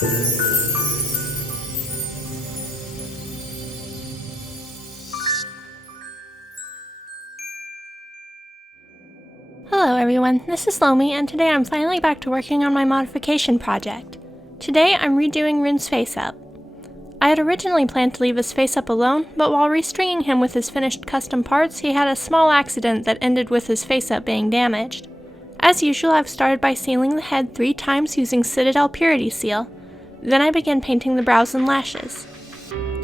Hello everyone, this is Lomi, and today I'm finally back to working on my modification project. Today I'm redoing Rune's faceup. I had originally planned to leave his faceup alone, but while restringing him with his finished custom parts, he had a small accident that ended with his faceup being damaged. As usual, I've started by sealing the head 3 times using Citadel Purity Seal. Then I began painting the brows and lashes.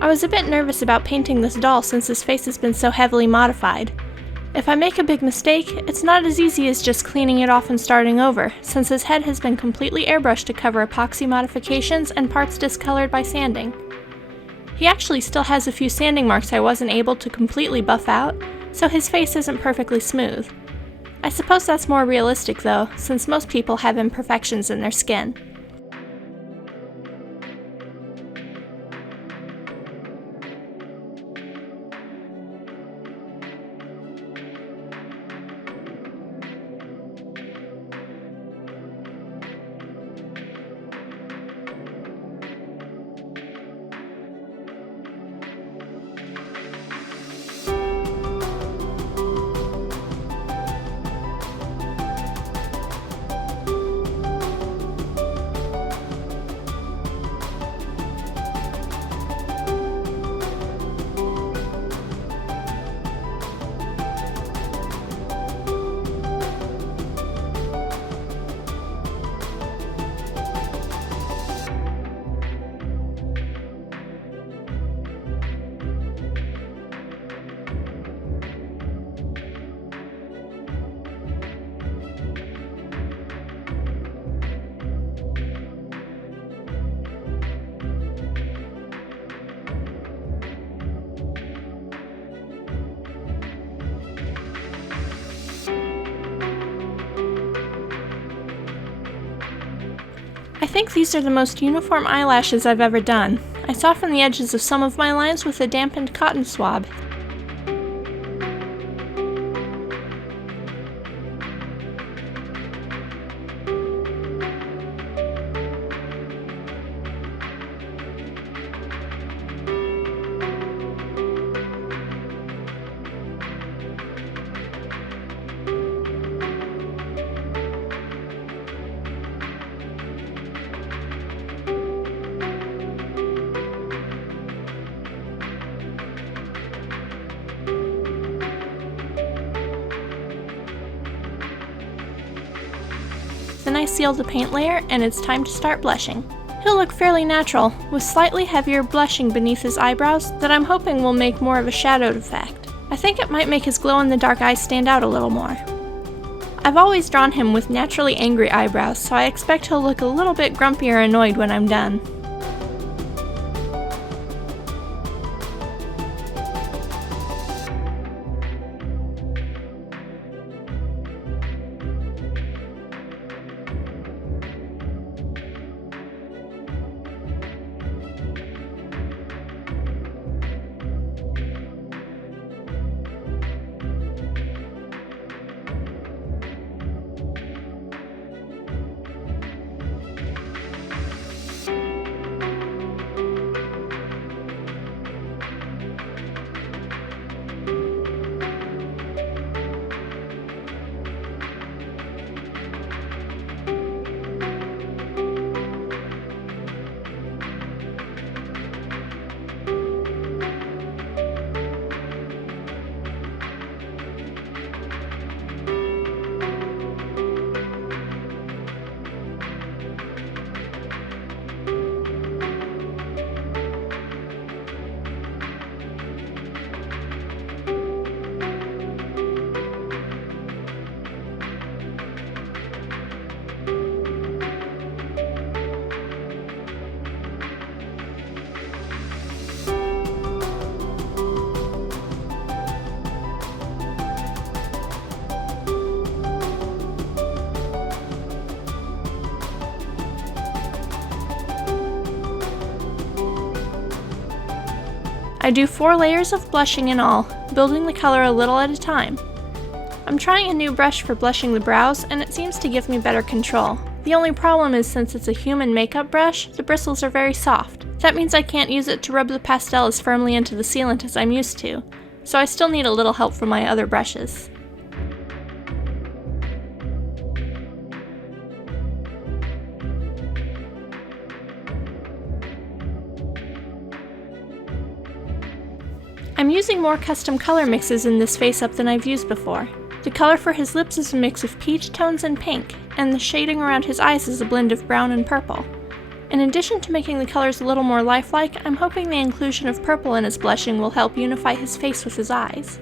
I was a bit nervous about painting this doll since his face has been so heavily modified. If I make a big mistake, it's not as easy as just cleaning it off and starting over, since his head has been completely airbrushed to cover epoxy modifications and parts discolored by sanding. He actually still has a few sanding marks I wasn't able to completely buff out, so his face isn't perfectly smooth. I suppose that's more realistic though, since most people have imperfections in their skin. I think these are the most uniform eyelashes I've ever done. I softened the edges of some of my lines with a dampened cotton swab. Then I seal the paint layer, and it's time to start blushing. He'll look fairly natural, with slightly heavier blushing beneath his eyebrows that I'm hoping will make more of a shadowed effect. I think it might make his glow-in-the-dark eyes stand out a little more. I've always drawn him with naturally angry eyebrows, so I expect he'll look a little bit grumpy or annoyed when I'm done. I do 4 layers of blushing in all, building the color a little at a time. I'm trying a new brush for blushing the brows, and it seems to give me better control. The only problem is since it's a human makeup brush, the bristles are very soft. That means I can't use it to rub the pastel as firmly into the sealant as I'm used to, so I still need a little help from my other brushes. I'm using more custom color mixes in this face up than I've used before. The color for his lips is a mix of peach tones and pink, and the shading around his eyes is a blend of brown and purple. In addition to making the colors a little more lifelike, I'm hoping the inclusion of purple in his blushing will help unify his face with his eyes.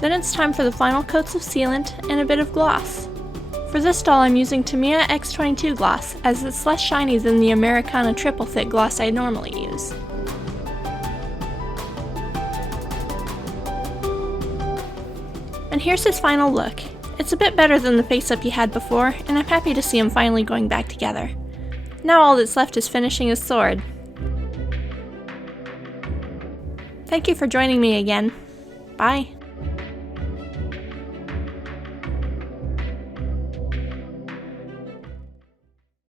Then it's time for the final coats of sealant and a bit of gloss. For this doll I'm using Tamiya X22 gloss, as it's less shiny than the Americana triple thick gloss I normally use. And here's his final look. It's a bit better than the face up he had before, and I'm happy to see him finally going back together. Now all that's left is finishing his sword. Thank you for joining me again. Bye.